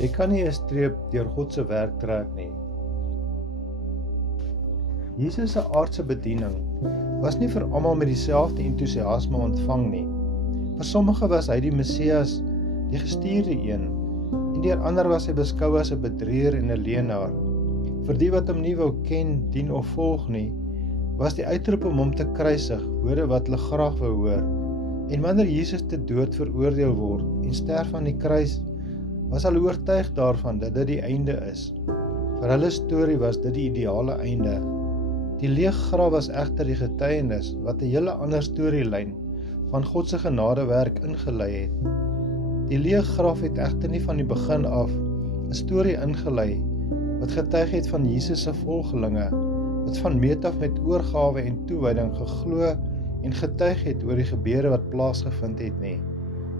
Jy kan nie 'n streep deur God se werk trek nie. Jesus se aardse bediening was nie vir almal met dieselfde entoesiasme ontvang nie. Vir sommige was hy die Messias, die gestuurde een, en deur ander was hy beskou as 'n bedrieger en 'n leienaar. Vir die wat hom nie wou ken, dien of volg nie, was die uitroep om hom te kruisig, woorde wat hulle graag wou hoor. En wanneer Jesus te dood veroordeel word en sterf aan die kruis, was hulle oortuig daarvan dat dit die einde is. Vir hulle storie was dit die ideale einde. Die leë graf was egter die getuienis wat 'n hele ander storielyn van God se genadewerk ingelei het. Die leë graf het egter nie van die begin af 'n storie ingelei wat getuig het van Jesus se volgelinge, wat van meet af met oorgawe en toewyding geglo en getuig het oor die gebeure wat plaasgevind het nie.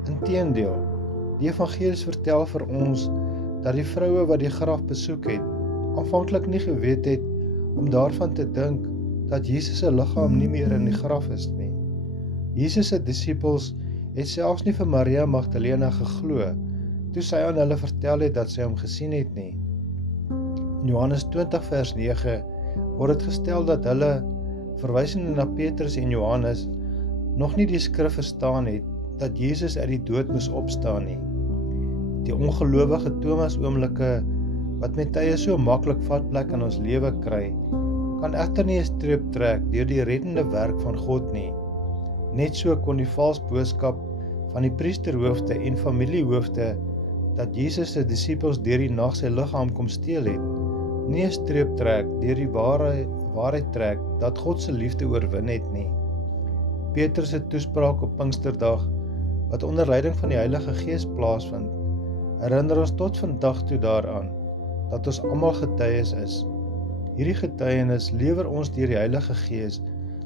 Inteendeel, die evangelies vertel vir ons dat die vroue wat die graf besoek het, aanvanklik nie geweet het om daarvan te dink dat Jesus se liggaam nie meer in die graf is nie. Jesus se disippels het selfs nie vir Maria Magdalena geglo toe sy aan hulle vertel het dat sy hom gesien het nie. In Johannes 20 vers 9 word dit gestel dat hulle, verwysende na Petrus en Johannes, nog nie die skrif verstaan het dat Jesus uit die dood moes opstaan nie. Die ongelowige Thomas oomblikke wat met tye so maklik vatplek in ons lewe kry, kan egter nie 'n streep trek deur die reddende werk van God nie. Net so kon die vals boodskap van die priesterhoofde en familiehoofde dat Jesus se disippels deur die nag sy liggaam kom steel het, nie 'n streep trek deur die waarheid trek dat God se liefde oorwin het nie. Petrus se toespraak op Pinksterdag, wat onder leiding van die Heilige Gees plaasvind, herinner ons tot vandag toe daaraan dat ons almal getuies is. Hierdie getuienis lewer ons deur die Heilige Gees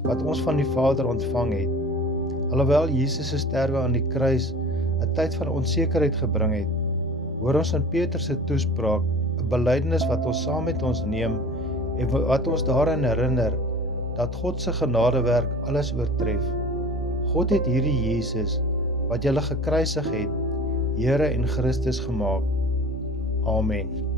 wat ons van die Vader ontvang het. Alhoewel Jesus se sterwe aan die kruis 'n tyd van onsekerheid gebring het, hoor ons in Petrus se toespraak 'n belydenis wat ons saam met ons neem en wat ons daaraan herinner dat God se genadewerk alles oortref. God het hierdie Jesus wat julle gekruisig het, Here en Christus gemaak. Amen.